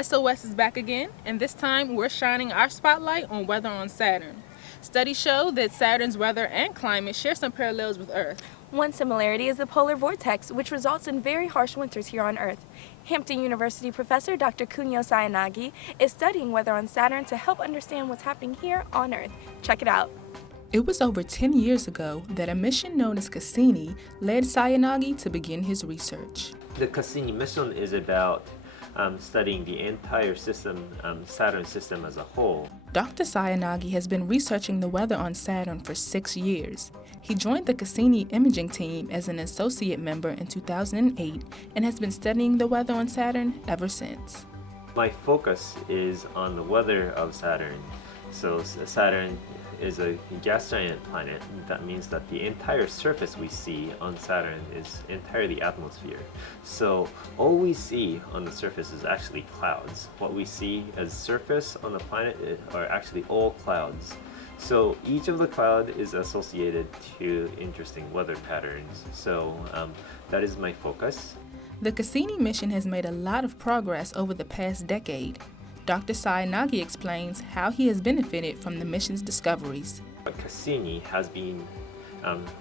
SOS is back again, and this time we're shining our spotlight on weather on Saturn. Studies show that Saturn's weather and climate share some parallels with Earth. One similarity is the polar vortex, which results in very harsh winters here on Earth. Hampton University professor Dr. Kunio Sayanagi is studying weather on Saturn to help understand what's happening here on Earth. Check it out. It was over 10 years ago that a mission known as Cassini led Sayanagi to begin his research. The Cassini mission is about studying the entire system, Saturn system as a whole. Dr. Sayanagi has been researching the weather on Saturn for 6 years. He joined the Cassini imaging team as an associate member in 2008 and has been studying the weather on Saturn ever since. My focus is on the weather of Saturn. So Saturn is a gas giant planet. That means that the entire surface we see on Saturn is entirely atmosphere. So all we see on the surface is actually clouds. What we see as surface on the planet are actually all clouds. So each of the cloud is associated to interesting weather patterns. So that is my focus. The Cassini mission has made a lot of progress over the past decade. Dr. Sayanagi explains how he has benefited from the mission's discoveries. Cassini has been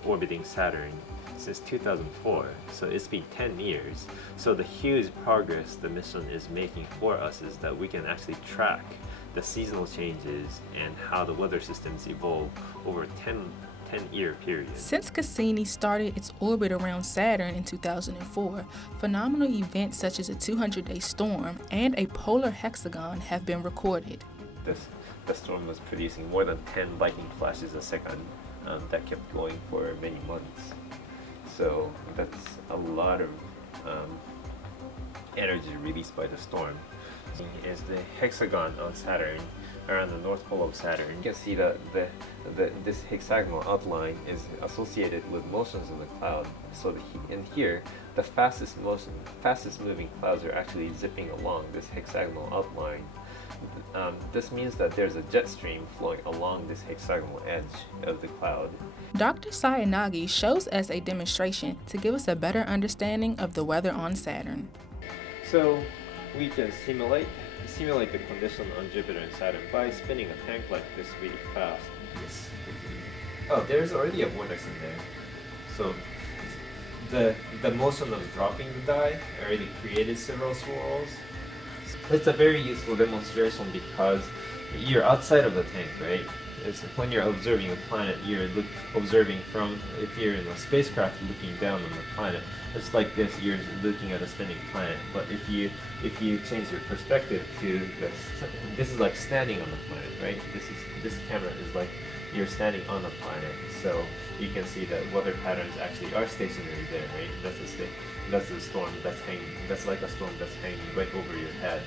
orbiting Saturn since 2004, so it's been 10 years. So the huge progress the mission is making for us is that we can actually track the seasonal changes and how the weather systems evolve over 10-year period. Since Cassini started its orbit around Saturn in 2004, phenomenal events such as a 200-day storm and a polar hexagon have been recorded. The storm was producing more than 10 lightning flashes a second that kept going for many months. So that's a lot of energy released by the storm. Is the hexagon on Saturn around the North Pole of Saturn. You can see that this hexagonal outline is associated with motions in the cloud. So in here, the fastest moving clouds are actually zipping along this hexagonal outline. This means that there's a jet stream flowing along this hexagonal edge of the cloud. Dr. Sayanagi shows us a demonstration to give us a better understanding of the weather on Saturn. So we can simulate the condition on Jupiter and Saturn by spinning a tank like this really fast. Yes. Oh, there's already a vortex in there. So the motion of dropping the die already created several swirls. It's a very useful demonstration because you're outside of the tank, right? It's when you're observing a planet, you're observing from, if you're in a spacecraft looking down on the planet, it's like this, you're looking at a spinning planet. But if you change your perspective to this is like standing on the planet, right? This camera is like you're standing on the planet, so you can see that weather patterns actually are stationary there, right? That's a storm that's hanging. That's like a storm that's hanging right over your head.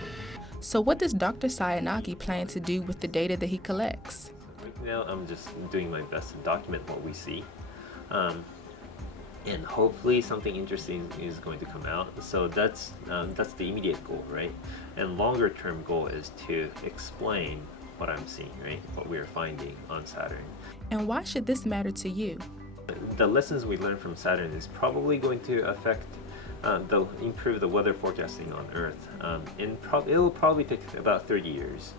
So what does Dr. Sayanagi plan to do with the data that he collects? Right now, I'm just doing my best to document what we see. And hopefully something interesting is going to come out. So that's the immediate goal, right? And longer term goal is to explain what I'm seeing, right? What we are finding on Saturn. And why should this matter to you? The lessons we learn from Saturn is probably going to affect improve the weather forecasting on Earth. It'll probably take about 30 years.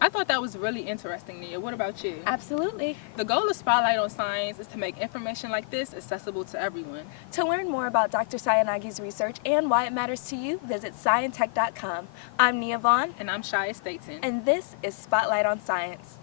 I thought that was really interesting, Nia. What about you? Absolutely. The goal of Spotlight on Science is to make information like this accessible to everyone. To learn more about Dr. Sayanagi's research and why it matters to you, visit scientech.com. I'm Nia Vaughn. And I'm Chya Staten. And this is Spotlight on Science.